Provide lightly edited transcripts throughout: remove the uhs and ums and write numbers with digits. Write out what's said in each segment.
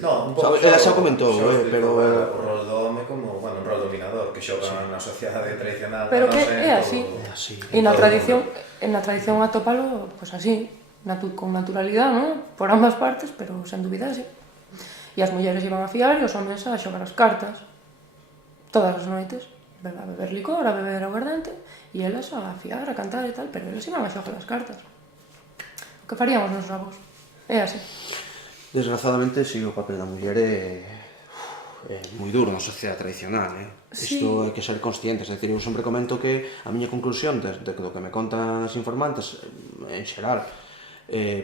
No, un pouco Ela xa comentou, pero... o rol do home como, bueno, un rol dominador que xoga na sociedade tradicional da Pero que nosa é así. E na tradición atópalo, pois así, con naturalidade, non? Por ambas partes, pero sen dúbida así. E as mulleres iban a fiar e os homens a xogar as cartas. Todas as noites. A beber licor, a beber aguardente, e elas a fiar, a cantar e tal, pero eles iban a xogar as cartas. O que faríamos nos avós. É así. Desgrazadamente, si, o papel da muller é moi duro na sociedade tradicional, Isto hai que ser conscientes, é dicir, eu sempre comento que a miña conclusión do que me contan as informantes, en xeral,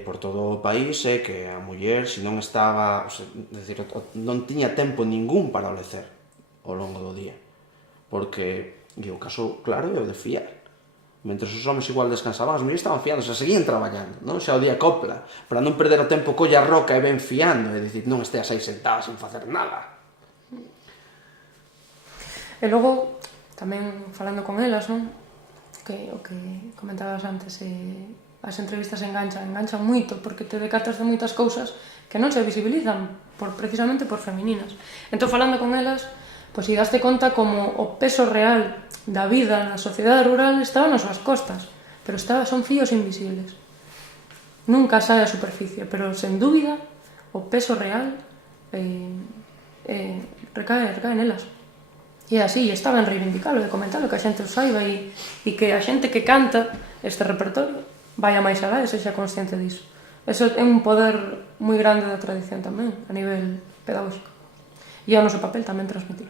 por todo o país, é que a muller, se non estaba, non tiña tempo ningún para o lecer ao longo do día, porque, e o caso claro é o de fiar. Mentre os homens igual descansaban, as mulleres estaban fiando, se seguían traballando, non? Xa o día copla, para non perder o tempo colla roca e ven fiando, é dicir, non esteas aí sentada sen facer nada. E logo, tamén falando con elas, non? O que comentabas antes, as entrevistas enganchan moito, porque te decatas de moitas cousas que non se visibilizan, precisamente por femininas. Entón, falando con elas, pois si daste conta como o peso real da vida na sociedade rural estaba nas súas costas, pero son fíos invisibles. Nunca sae a superficie, pero sen dúbida o peso real recae nelas. E así, está ben reivindicalo e comentalo, que a xente o saiba e que a xente que canta este repertorio vaya máis alá e sexa consciente disso. Eso é un poder moi grande da tradición tamén, a nivel pedagóxico. E é o noso papel tamén transmitir.